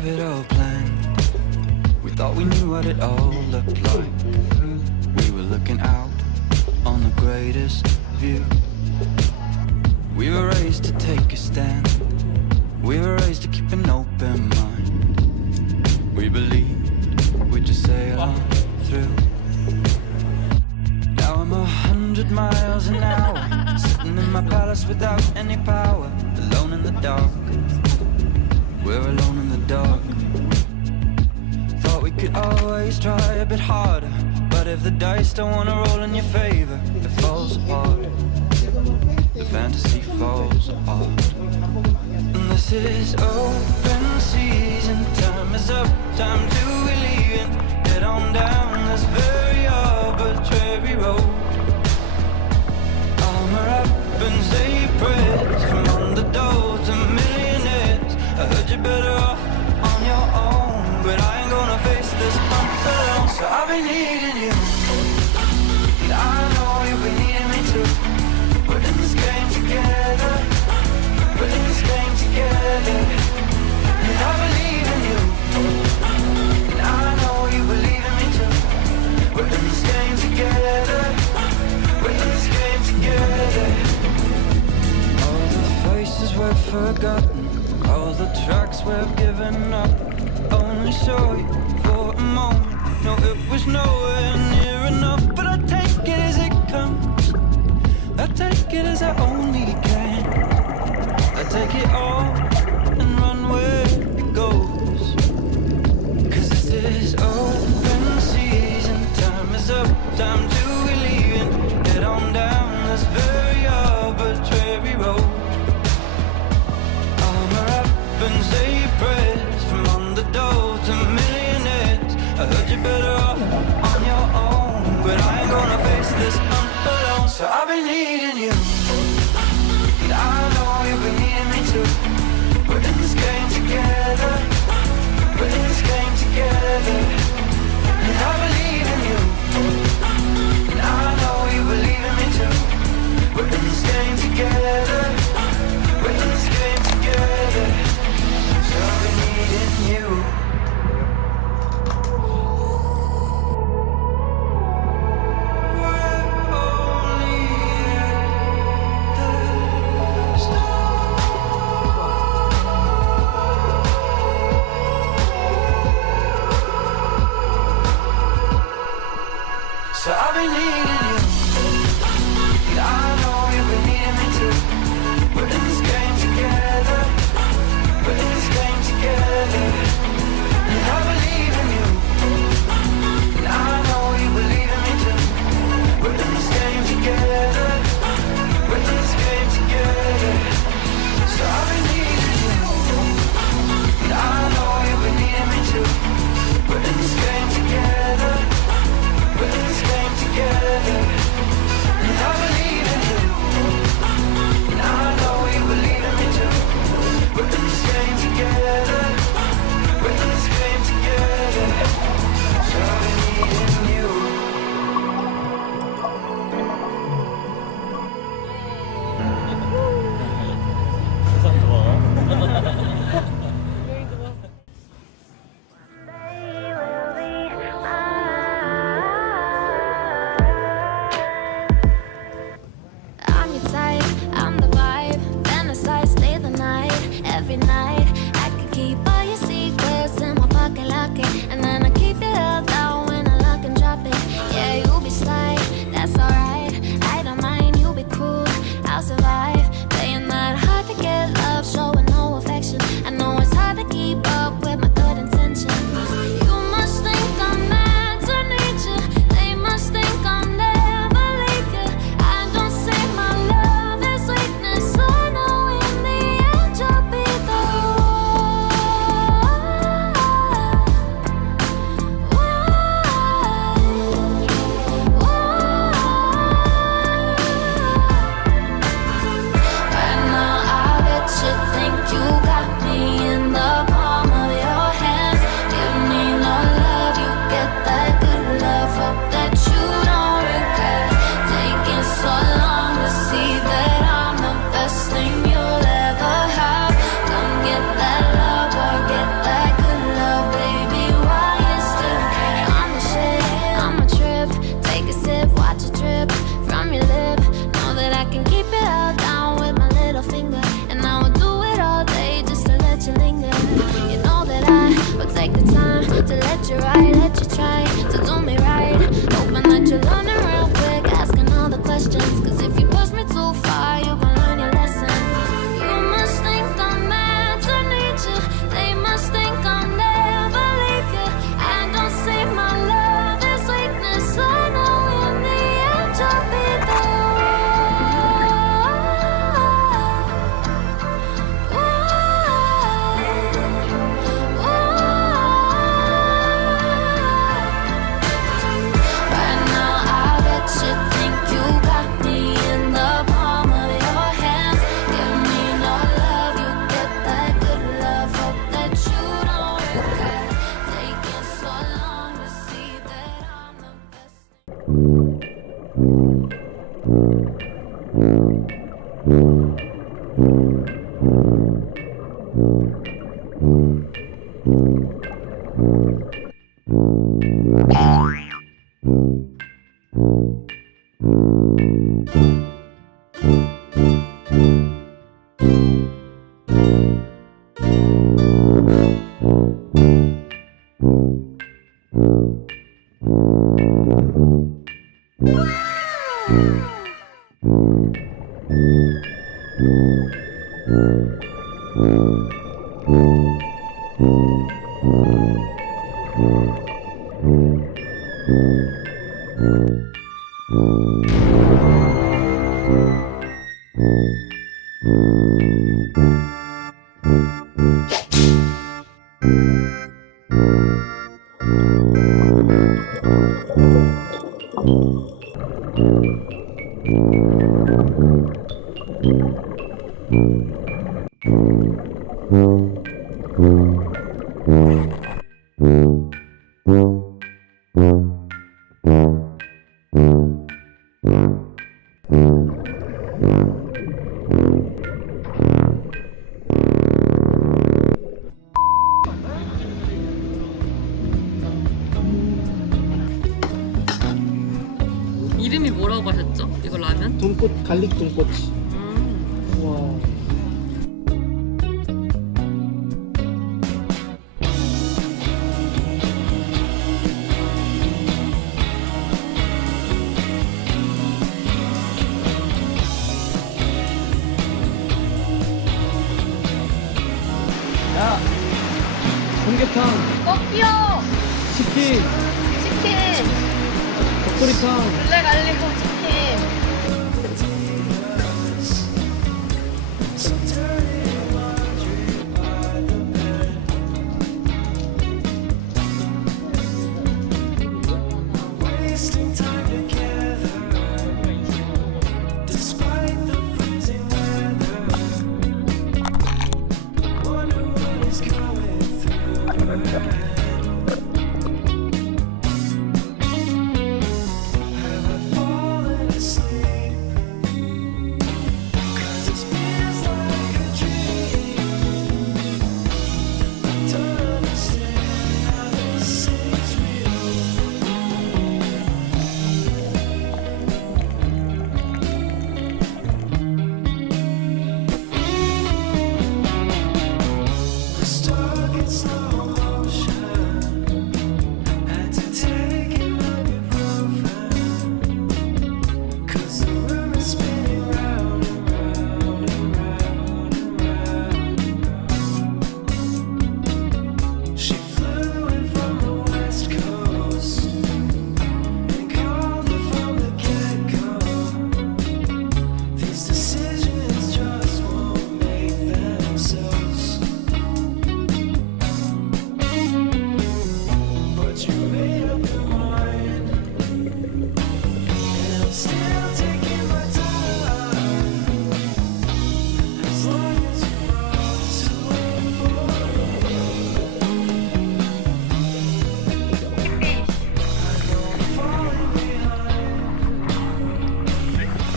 have it all planned. We thought we knew what it all looked like. We were looking out on the greatest view. We were raised to take a stand. We were raised to keep an open mind. We believed we'd just sail on through. Now I'm 100 miles an hour, sitting in my palace without any power, alone in the dark. We're alone in the dark. Thought we could always try a bit harder, but if the dice don't wanna roll in your favor, it falls apart. The fantasy falls apart. And this is open season. Time is up, time to be leaving. Head on down this very arbitrary road. Armor up and say prayers from underdogs and millionaires. I heard you're better off on your own, but I ain't gonna face this alone. So I've been needing you, and I know you've been needing me too. We're in this game together. We're in this game together. And I believe in you, and I know you believe in me too. We're in this game together. We're in this game together. All the faces we've forgotten, all the tracks we've given up, only saw you for a moment. No, it was nowhere near enough, but I take it as it comes. I take it as I only can. I take it all and run where it goes. 'Cause this is open season. Time is up, time to be leaving. Head on down this very arbitrary road. Armor up and say prayers from underdogs and millionaires. I heard you're better off on your own, but I ain't gonna face this alone. So I've been needing you, and I know you've been needing me too. We're in this game together. We're in this game together. And I believe in you, and I know you believe in me too. We're in this game together. We're in this game together. So I've been needing you. So I've been needing you, and I know you've been needing me too. We're in this game together. We're in this game together. And I believe in you, and I know you believe in me too. We're in this game together. We're in this game together. So I've been needing you, and I know you've been needing me too. We're in this game together. We're in this game together. try to do me right. Hoping that you learn it real quick, asking all the questions. Cause if you push me too far, you gon' learn your lesson. You must think I'm mad to need you. They must think I'll never leave you. I don't see my love as weakness. I know in the end you'll be there. Right now I bet you think you got me in the palm of your hands. Give me no love, you get that good love. Hope that you don't regret taking so long to see that I'm the best. 이름이 뭐라고 하셨죠? 이거 라면? 돈꽃 갈릭 돈꼬치. 와. 야, 삼계탕, 꺾여! 치킨, 치킨! 닭도리탕. 블랙 알리고 치킨!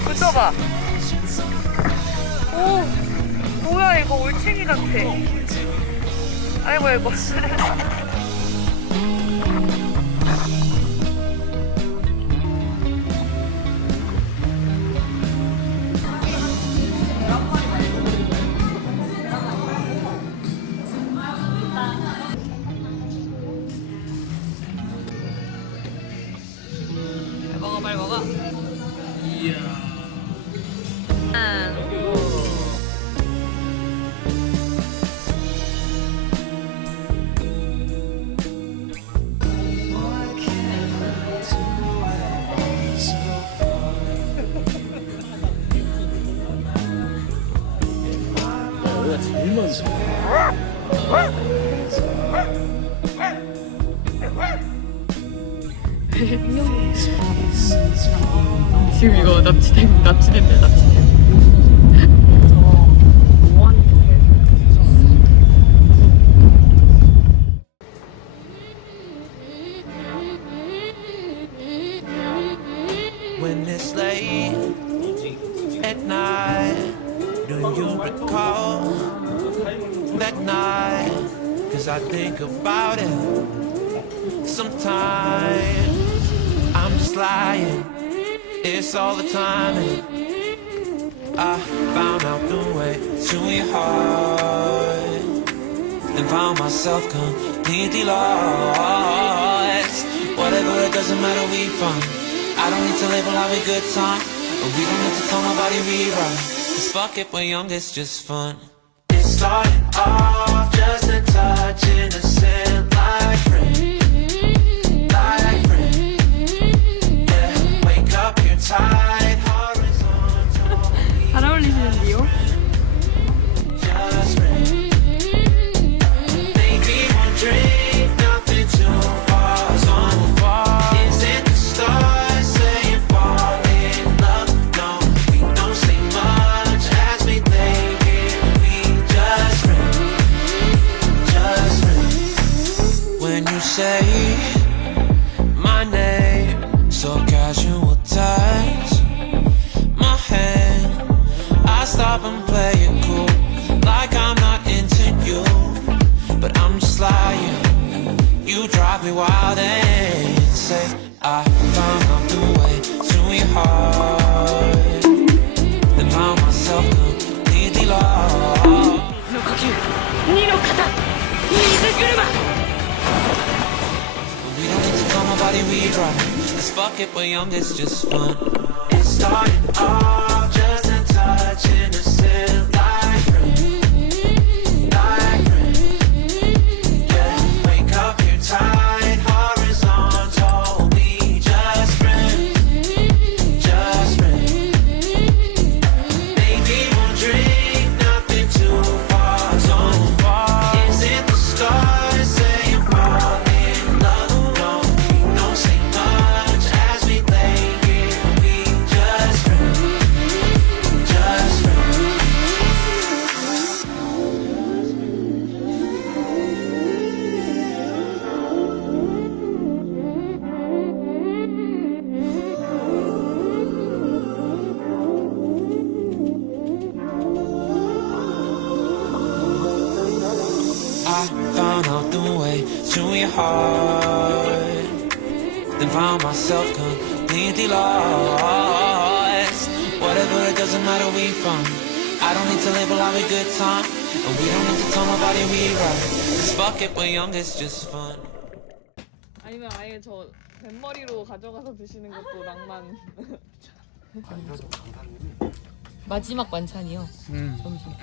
붙어봐. 오, 뭐야 이거 올챙이 같아. 아이고 아이고. 먹어 빨리 먹어. 이야. 여기가 제일 많지. 지금 이거 납치된대 납치된. When it's late at night, do you recall that night? Cause I think about it sometimes. I'm just lying, it's all the time. I found out the way to your heart and found myself completely lost. Whatever, it doesn't matter, we fun. I don't need to label how a good time, but we don't need to tell nobody rerun. Cause fuck it, we're young, it's just fun. It started off just a touch innocent, like friend, like friend. Yeah, wake up, you're tight, horizontal. 잘 어울리시는데요? Just friend. Maybe one drink, nothing too far, so far. Is it the stars saying fall in love? No, we don't say much as we lay here. We just friends. When you say my name, so casual touch my hand, I stop and play it cool, like I'm not into you, but I'm just lying. You drive me wild and say I found out the way to your heart, then found myself completely lost. We don't need to tell nobody we run. Cause fuck it, we're young, it's just fun. It started off just a touch innocent, like friend, like friend. Yeah, wake up, you're tight, horizontal. We just friends, just friends. Maybe one drink, nothing too far, so far. Is it the stars saying fall in love? No, we don't say much as we lay here. We just friends, just friends. I found out the way to your heart, then found myself completely lost. Whatever, it doesn't matter, we fun. I don't need to label our good time, and we don't need to tell nobody we right. Cause fuck it, we're young, it's just fun. 아니면 아예 저 뱃머리로 가져가서 드시는 것도 낭만. 마지막 만찬이요. 점심.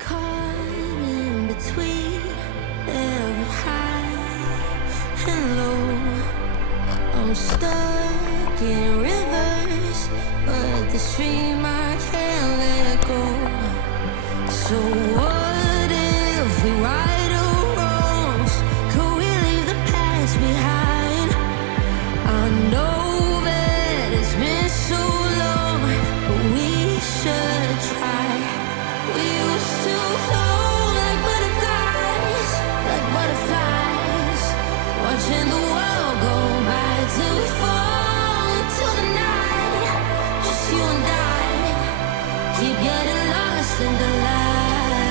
Caught in between every high and low. I'm stuck in rivers, but the stream I can't let go. So what if we right our wrongs? Could we leave the past behind? I know that it's been so long, but we should try. We used to float like butterflies, watching the world go by till we fall into the night. Just you and I keep getting lost in the light.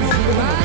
live right.